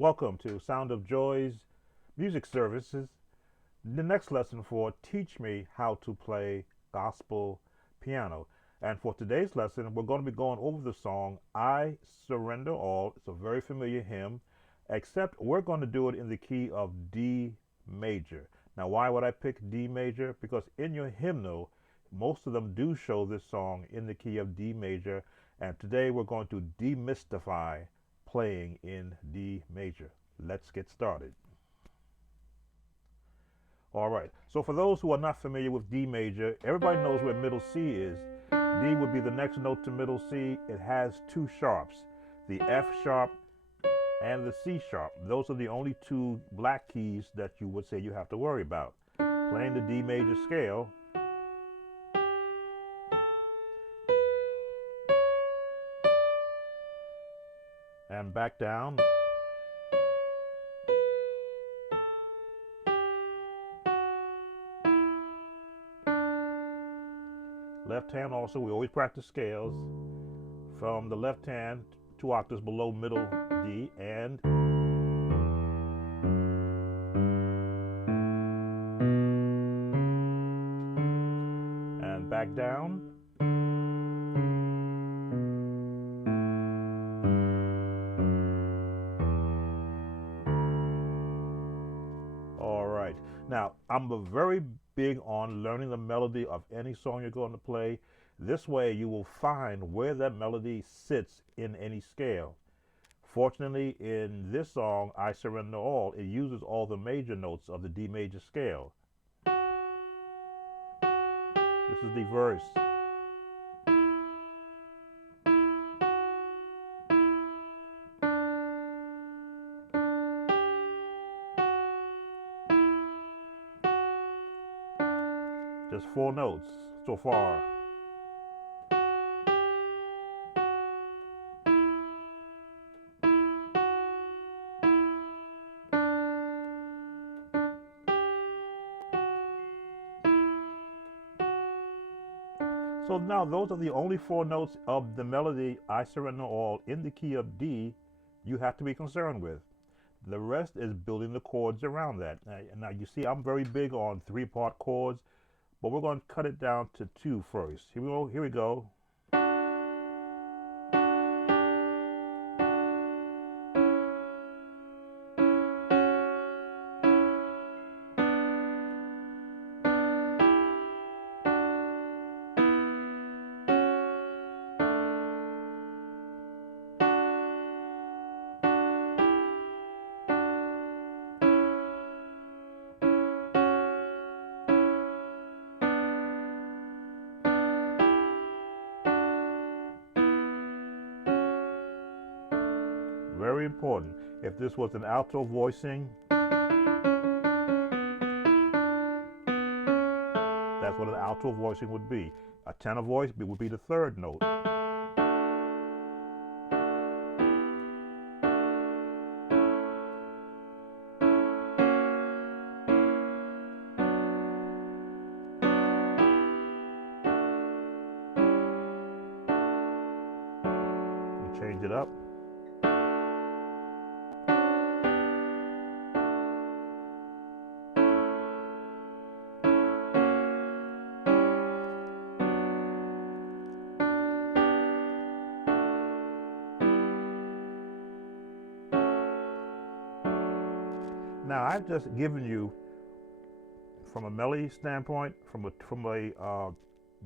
Welcome to Sound of Joy's Music Services. The next lesson for Teach Me How to Play Gospel Piano. And for today's lesson, we're going to be going over the song I Surrender All. It's a very familiar hymn, except we're going to do it in the key of D major. Now, why would I pick D major? Because in your hymnal, most of them do show this song in the key of D major. And today we're going to demystify playing in D major. Let's get started. All right, so for those who are not familiar with D major, everybody knows where middle C is. D would be the next note to middle C. It has two sharps, the F sharp and the C sharp. Those are the only two black keys that you would say you have to worry about. Playing the D major scale, and back down. Left hand also, we always practice scales. From the left hand, 2 octaves below middle D, and back down. All right. Now, I'm very big on learning the melody of any song you're going to play. This way you will find where that melody sits in any scale. Fortunately, in this song, I Surrender All, it uses all the major notes of the D major scale. This is the verse. Just 4 notes so far. So now those are the only 4 notes of the melody I Surrender All in the key of D you have to be concerned with. The rest is building the chords around that. Now you see I'm very big on 3-part chords, but we're going to cut it down to 2 first. Here we go. Here we go. Very important. If this was an alto voicing, that's what an alto voicing would be. A tenor voice would be the 3rd note. You change it up. Now I've just given you, from a melody standpoint, from a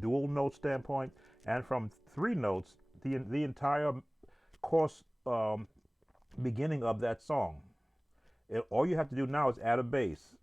dual note standpoint, and from 3 notes, the entire course beginning of that song. All you have to do now is add a bass.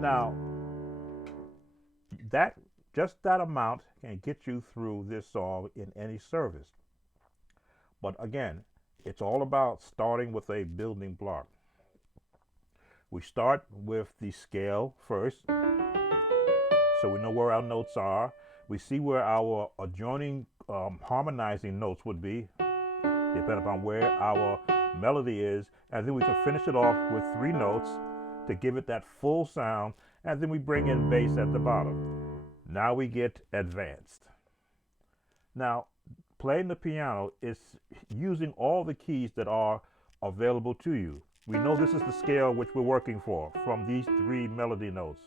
Now, that Just that amount can get you through this song in any service. But again, it's all about starting with a building block. We start with the scale first, so we know where our notes are. We see where our adjoining harmonizing notes would be, depending upon where our melody is, and then we can finish it off with 3 notes to give it that full sound, and then we bring in bass at the bottom. Now we get advanced. Now, playing the piano is using all the keys that are available to you. We know this is the scale which we're working for from these 3 melody notes.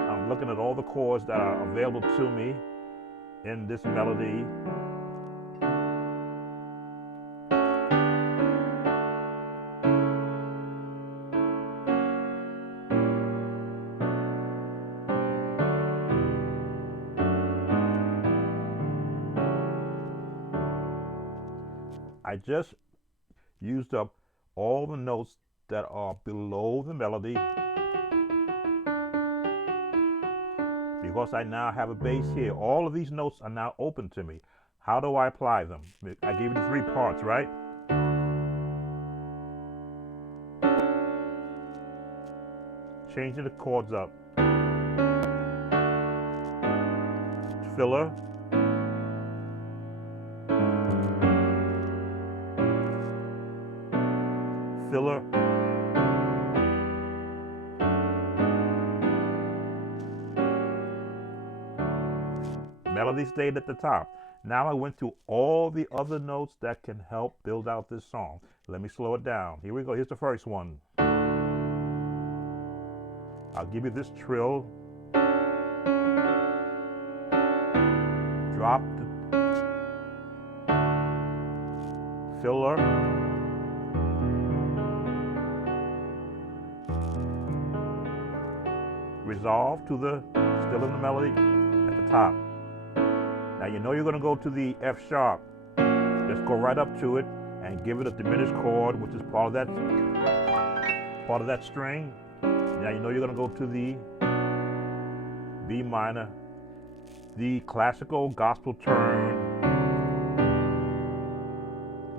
I'm looking at all the chords that are available to me in this melody. I just used up all the notes that are below the melody because I now have a bass here. All of these notes are now open to me. How do I apply them? I gave you the 3 parts, right? Changing the chords up. Filler. Filler. Melody stayed at the top. Now I went through all the other notes that can help build out this song. Let me slow it down. Here we go. Here's the first one. I'll give you this trill. Drop the filler. Resolve to the still in the melody at the top. Now you know you're going to go to the F sharp. Just go right up to it and give it a diminished chord, which is part of that string. Now you know you're going to go to the B minor, the classical gospel turn.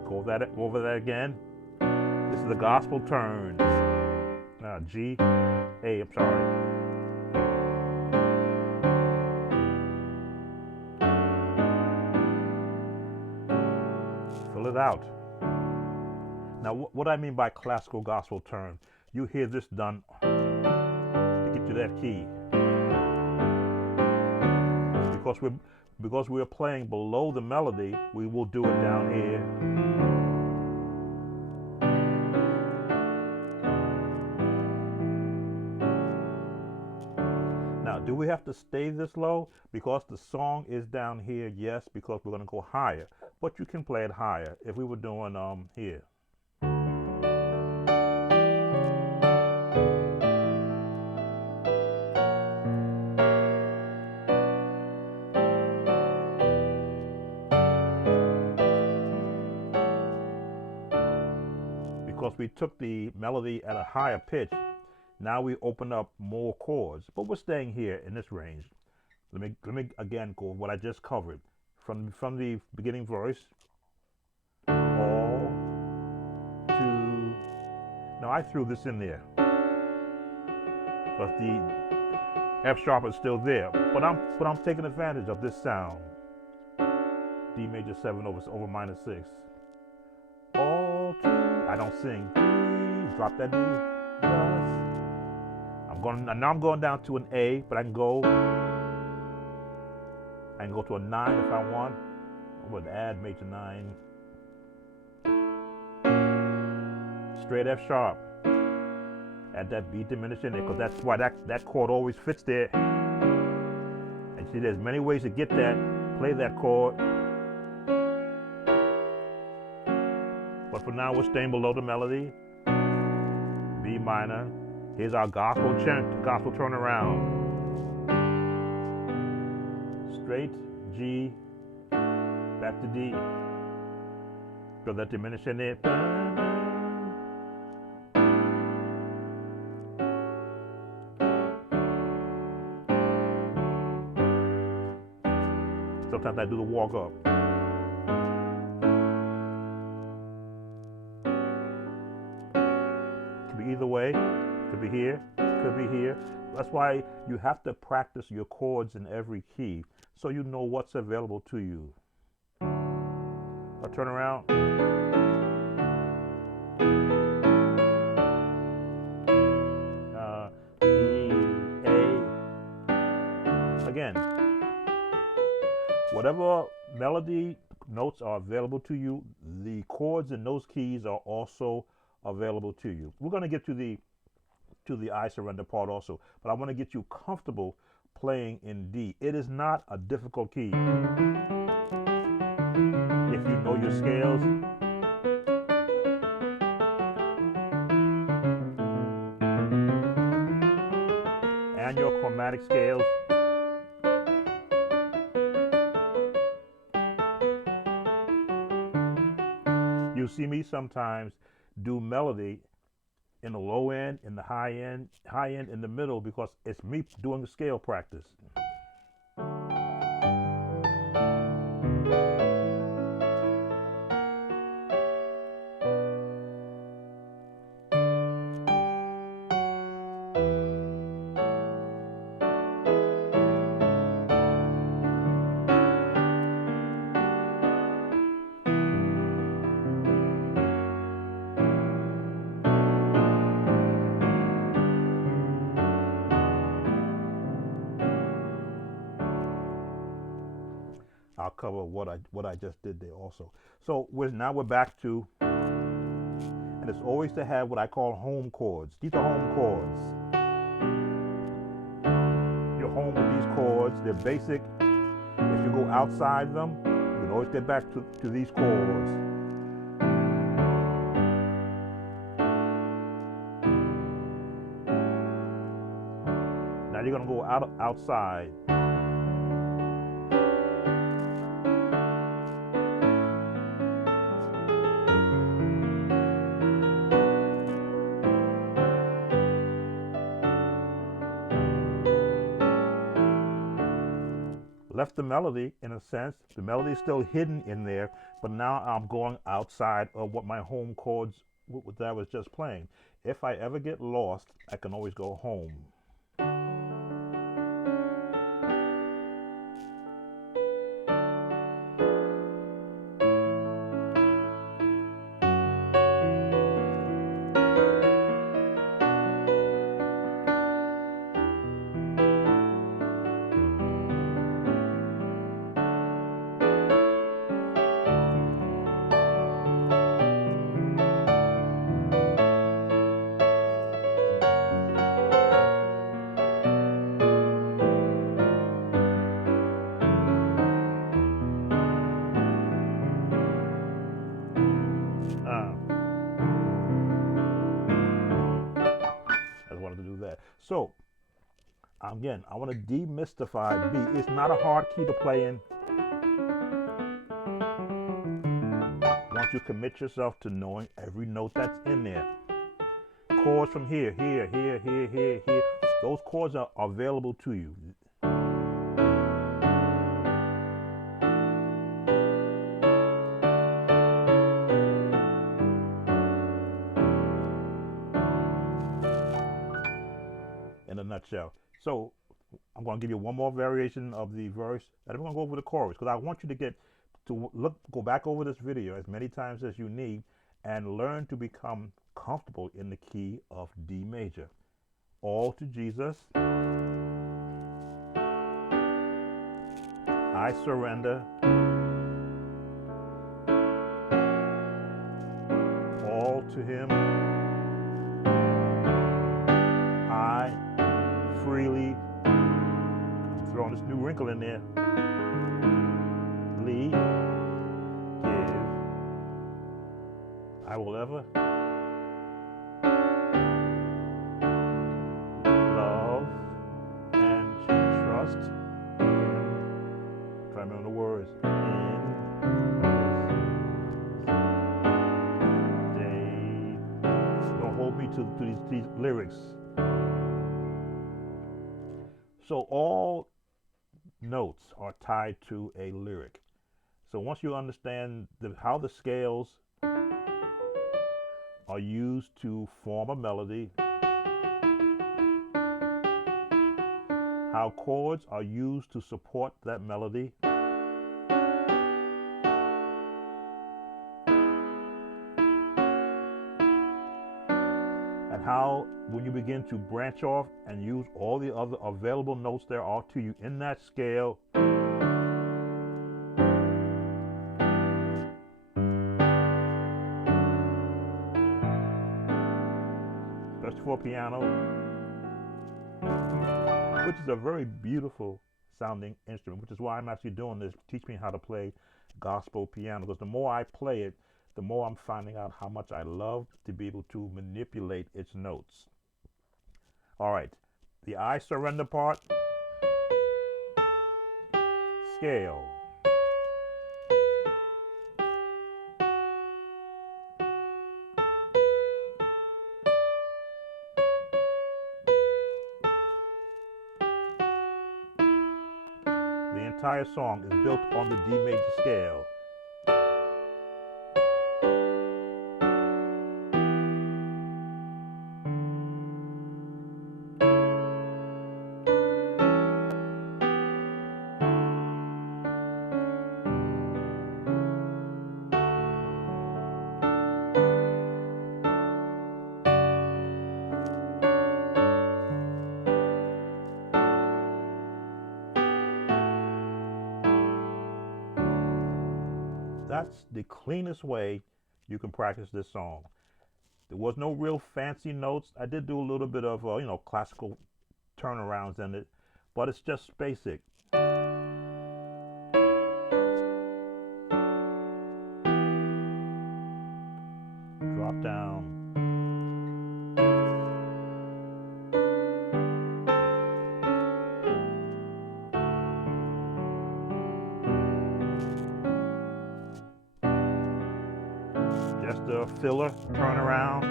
Go over that again. This is the gospel turn. G, A, I'm sorry. Fill it out. Now, what I mean by classical gospel turn, you hear this done to get you that key. Because we're playing below the melody, we will do it down here. Now, do we have to stay this low? Because the song is down here, yes, because we're going to go higher. But you can play it higher if we were doing here. Because we took the melody at a higher pitch, now we open up more chords, but we're staying here in this range. Let me again go what I just covered from the beginning verse. All to. Now I threw this in there, but the F sharp is still there. But I'm taking advantage of this sound. D major 7 over minor 6. All to. I don't sing. D, drop that D. Now I'm going down to an A, but I can go to a 9 if I want. I would add major 9. Straight F sharp. Add that B diminished in there, because that's why that chord always fits there. And see, there's many ways to get that, play that chord. But for now, we're staying below the melody. B minor. Here's our gospel turnaround. Straight G, back to D. So that diminish in there. Sometimes I do the walk up. Could be either way. Could be here. Could be here. That's why you have to practice your chords in every key so you know what's available to you. I'll turn around. E, A. Again, whatever melody notes are available to you, the chords in those keys are also available to you. We're going to get to the I surrender part also, but I want to get you comfortable playing in D. It is not a difficult key if you know your scales. And your chromatic scales. You see me sometimes do melody in the low end, in the high end in the middle, because it's me doing the scale practice. I'll cover what I just did there also. So now we're back to, and it's always to have what I call home chords. These are home chords. You're home with these chords. They're basic. If you go outside them, you can always get back to these chords. Now you're going to go outside. Left the melody, in a sense. The melody is still hidden in there, but now I'm going outside of what my home chords that I was just playing. If I ever get lost, I can always go home. So, again, I want to demystify B. It's not a hard key to play in. Once you commit yourself to knowing every note that's in there. Chords from here, here, here, here, here, here. Those chords are available to you. In a nutshell. So I'm going to give you one more variation of the verse, and I'm going to go over the chorus, because I want you to go back over this video as many times as you need and learn to become comfortable in the key of D major. All to Jesus. I surrender. All to Him. I freely, I'm throwing this new wrinkle in there, give, I will ever love and trust Him. Try to remember the words. Don't hold me to these lyrics. So all notes are tied to a lyric. So once you understand how the scales are used to form a melody, how chords are used to support that melody, and how when you begin to branch off and use all the other available notes there are to you in that scale, especially for piano, which is a very beautiful sounding instrument, which is why I'm actually doing this, teach me how to play gospel piano, because the more I play it, the more I'm finding out how much I love to be able to manipulate its notes. All right, the I surrender part, scale. The entire song is built on the D major scale. That's the cleanest way you can practice this song. There was no real fancy notes. I did do a little bit of classical turnarounds in it, but it's just basic. Drop down. Just a filler turnaround.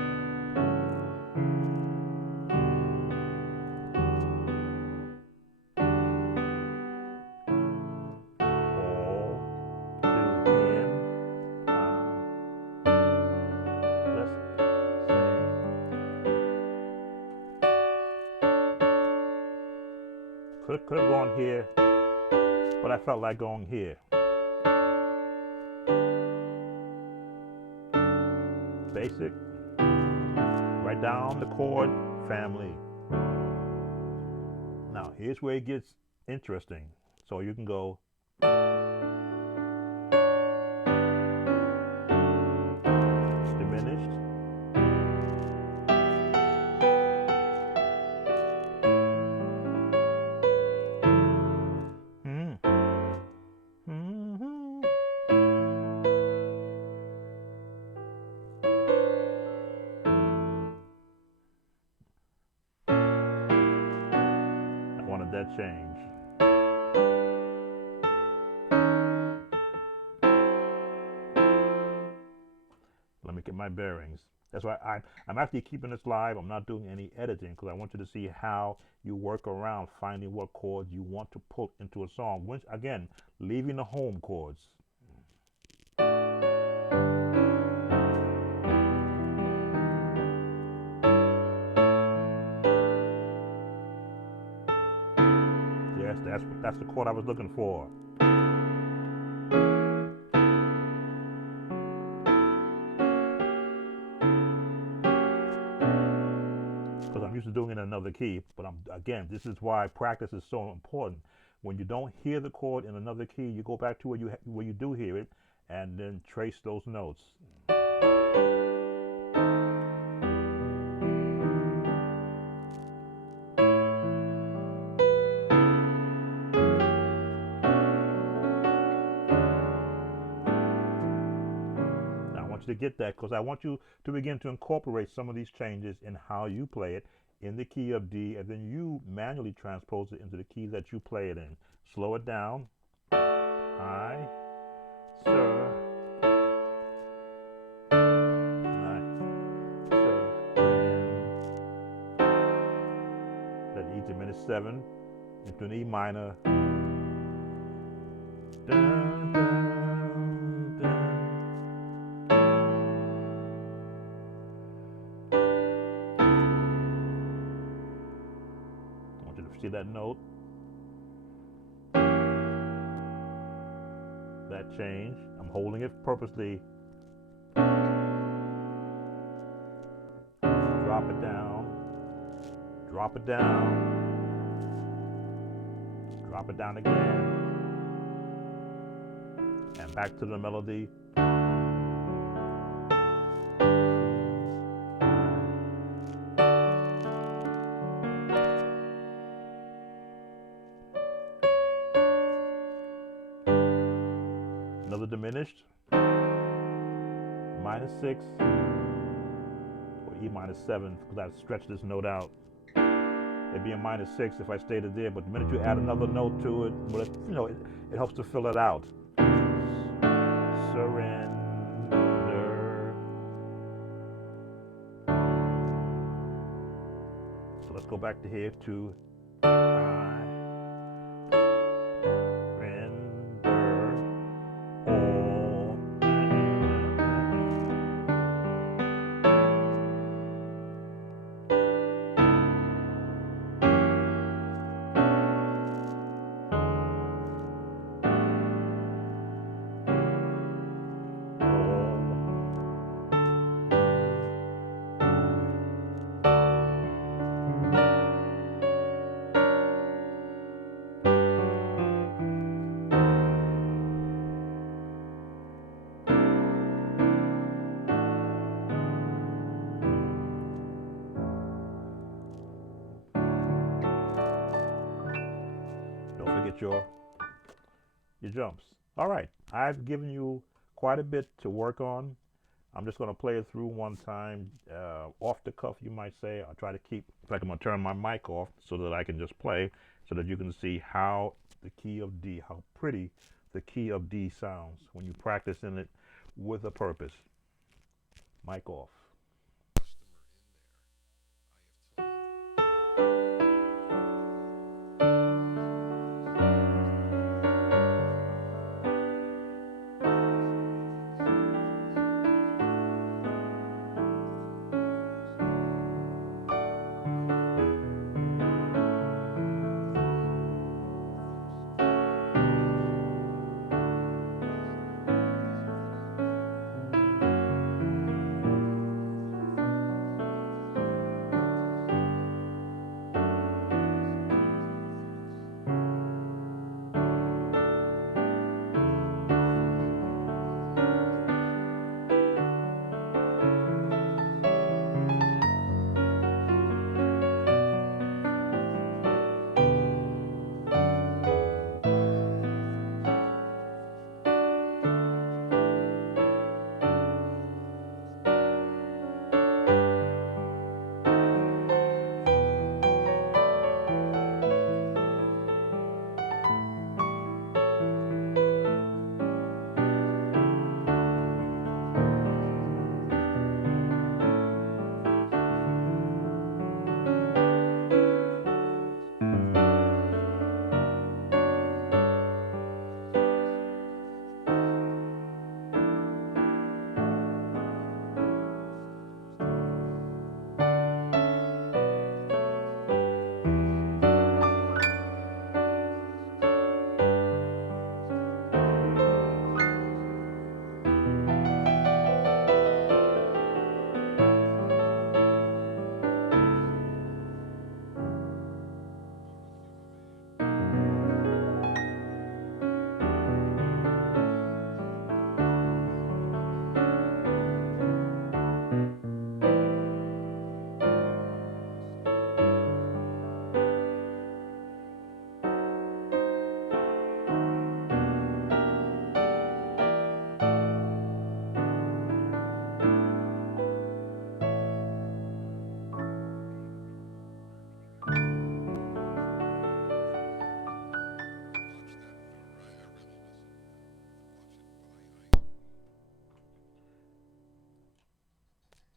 Could have gone here, but I felt like going here. Basic, right down the chord family. Now here's where it gets interesting. So you can go diminished, that change. Let me get my bearings. That's why I'm actually keeping this live. I'm not doing any editing because I want you to see how you work around finding what chords you want to put into a song. Which, again, leaving the home chords. Yes, that's the chord I was looking for. Because I'm used to doing it in another key, but again, this is why practice is so important. When you don't hear the chord in another key, you go back to where you do hear it, and then trace those notes. To get that, because I want you to begin to incorporate some of these changes in how you play it in the key of D, and then you manually transpose it into the key that you play it in. Slow it down. I, sir, I, sir, and that E diminished 7 into an E minor Dun, dun, dun. I want you to see that note, that change. I'm holding it purposely. Drop it down, drop it down, drop it down again, and back to the melody. Another diminished, -6, or E -7, because I've stretched this note out. It'd be a -6 if I stayed it there, but the minute you add another note to it, well, it helps to fill it out. Surrender. So let's go back to here to I surrender all. Don't forget your jumps. All right, I've given you quite a bit to work on. I'm just going to play it through one time, off the cuff, you might say. I'll try to keep, in fact, I'm going to turn my mic off so that I can just play, so that you can see how the key of D, how pretty the key of D sounds when you practice in it with a purpose. Mic off.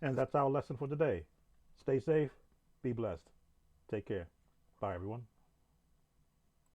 And that's our lesson for today. Stay safe, be blessed. Take care. Bye, everyone.